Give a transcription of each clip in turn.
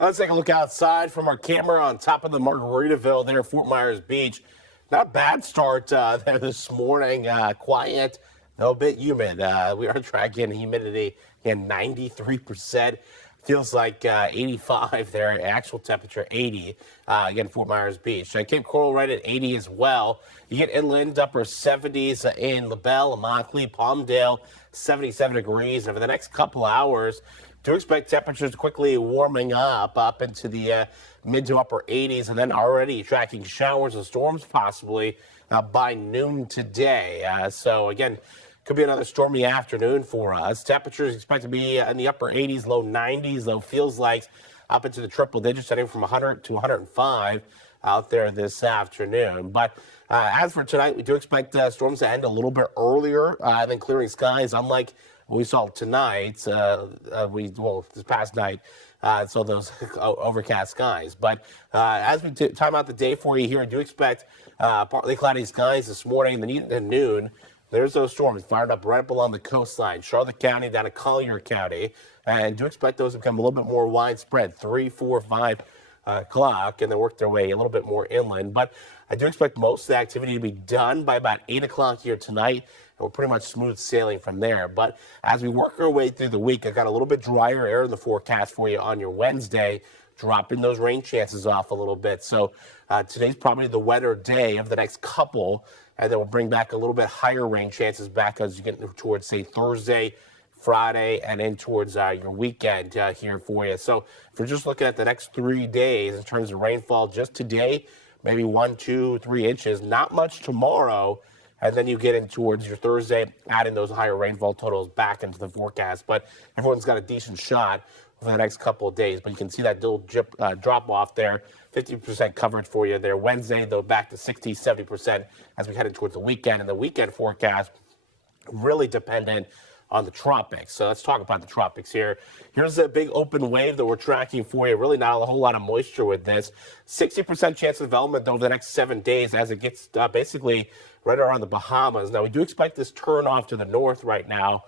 Let's take a look outside from our camera on top of the Margaritaville there, Fort Myers Beach. Not a bad start there this morning. Quiet, though a bit humid. We are tracking humidity again, 93%. Feels like 85 there. Actual temperature 80. Again, Fort Myers Beach. Cape Coral right at 80 as well. You get inland upper 70s in LaBelle, Immokalee, Palmdale, 77 degrees. Over the next couple hours, do expect temperatures quickly warming up into the mid to upper 80s, and then already tracking showers and storms possibly by noon today. So again, could be another stormy afternoon for us. Temperatures expect to be in the upper 80s, low 90s, though feels like up into the triple digits, heading from 100 to 105 out there this afternoon. But as for tonight, we do expect storms to end a little bit earlier than clearing skies, unlike what we saw tonight, this past night, so those overcast skies. But as we time out the day for you here, I do expect partly cloudy skies this morning and noon. There's those storms fired up right up along the coastline, Charlotte County down to Collier County, and do expect those to become a little bit more widespread, 3, 4, 5 o'clock, and then work their way a little bit more inland. But I do expect most of the activity to be done by about 8 o'clock here tonight, and we're pretty much smooth sailing from there. But as we work our way through the week, I've got a little bit drier air in the forecast for you on your Wednesday, dropping those rain chances off a little bit. So today's probably the wetter day of the next couple, and then we'll bring back a little bit higher rain chances back as you get towards, say, Thursday, Friday, and in towards your weekend here for you. So if we're just looking at the next 3 days in terms of rainfall, just today, maybe 1, 2, 3 inches, not much tomorrow. And then you get in towards your Thursday, adding those higher rainfall totals back into the forecast. But everyone's got a decent shot for the next couple of days. But you can see that little drop off there, 50% coverage for you there. Wednesday, though, back to 60, 70% as we head in towards the weekend. And the weekend forecast really dependent on the tropics. So let's talk about the tropics here. Here's a big open wave that we're tracking for you. Really not a whole lot of moisture with this. 60% chance of development over the next 7 days as it gets basically right around the Bahamas. Now, we do expect this turn off to the north right now.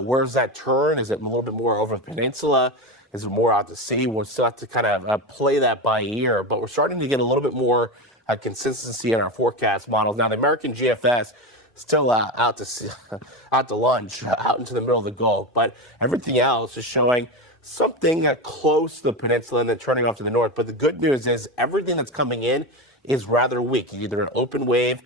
Where's that turn? Is it a little bit more over the peninsula? Is it more out to sea? We'll still have to kind of play that by ear, but we're starting to get a little bit more consistency in our forecast models. Now, the American GFS still out to lunch, out into the middle of the Gulf, but everything else is showing something close to the peninsula and then turning off to the north. But the good news is everything that's coming in is rather weak. Either an open wave,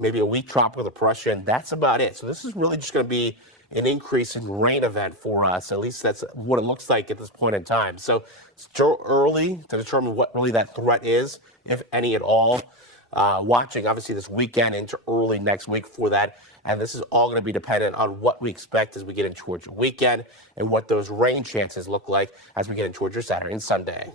maybe a weak tropical depression. That's about it. So this is really just going to be an increase in rain event for us. At least that's what it looks like at this point in time. So it's still early to determine what really that threat is, if any at all. Watching, obviously, this weekend into early next week for that. And this is all going to be dependent on what we expect as we get in towards your weekend and what those rain chances look like as we get in towards your Saturday and Sunday.